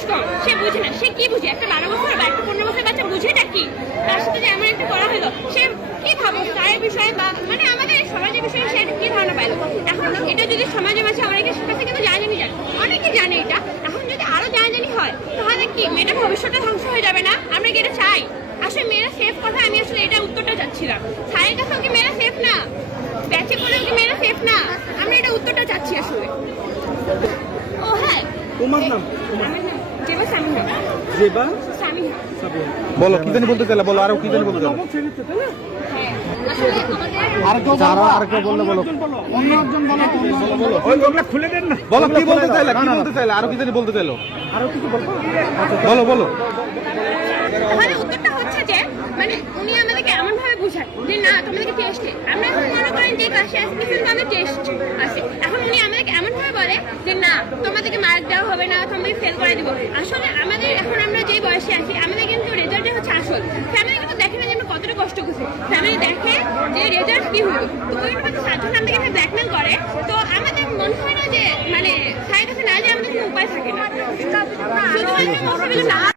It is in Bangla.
বয়স কম, সে বুঝে না। সে কি বুঝে? একটা 12 বছর বা একটা 15 বছর বাচ্চা বুঝেটা কি? তার সাথে যে এমন একটা করা হলো, সে কি ভাবো তার বিষয়ে বা মানে আমাদের সমাজের বিষয়ে সে কি ধারণা পাইলো? এখন এটা যদি সমাজের মাঝে অনেকের কাছে কিন্তু জানাজানি জানে, অনেকে জানে এটা। এখন যদি আরো জানাজানি হয় তাহলে কি মেয়েটার ভবিষ্যৎটা ধ্বংস হয়ে যাবে না? আমরা কি এটা চাই? আসলে মেয়েরা সেফ কথা, আমি আসলে এটা উত্তরটা চাচ্ছিলাম। স্যারের কাছেও কি মেয়েরা সেফ না? ব্যাচে বলেও কি মেয়েরা সেফ না? আমরা এটা উত্তরটা চাচ্ছি আসলে। ও হ্যাঁ, তোমার নাম? আমার নাম জেবা সামিহা। জেবা সামিহা। বলো কি জানি বলতে চাইলে, বলো আরো কি জানি বলতে চাইলে। হ্যাঁ, আসলে আমাদের আর কেউ বললে বলো। অন্য একজন বলো। ওইগুলো খুলে দেন না। বলো কি বলতে চাইলে, কি বলতে চাইলে, আরো কি জানি বলতে চাইলো। আরো কিছু বলবো? বলো বলো। তাহলে উত্তরটা হচ্ছে যে মানে উনি আমাদেরকে এমন ভাবে বুঝায় যে না তোমাদেরকে টেস্টে, আমরা এখন মনে করেন যে ক্লাসে আসছি কিন্তু আমাদের টেস্ট আছে, এখন উনি আমাদেরকে এমন ভাবে বলে যে না তোমাদেরকে মার্ক দেওয়া হবে না, তোমাদেরকে ফেল করে দিব। আসলে আমাদের এখন আমরা যে বয়সে আছি আমাদের কিন্তু রেজাল্টে হচ্ছে আসল। ফ্যামিলি কিন্তু দেখে না যে আমরা কতটা কষ্ট করছি, ফ্যামিলি দেখে যে রেজাল্ট কি হলো। তো ওই মধ্যে সাধারণ আমাদেরকে ব্ল্যাকমেল করে, তো আমাদের মনে হয় না যে মানে স্যারের কাছে না যে আমাদের কোনো উপায় থাকে না, শুধুমাত্র না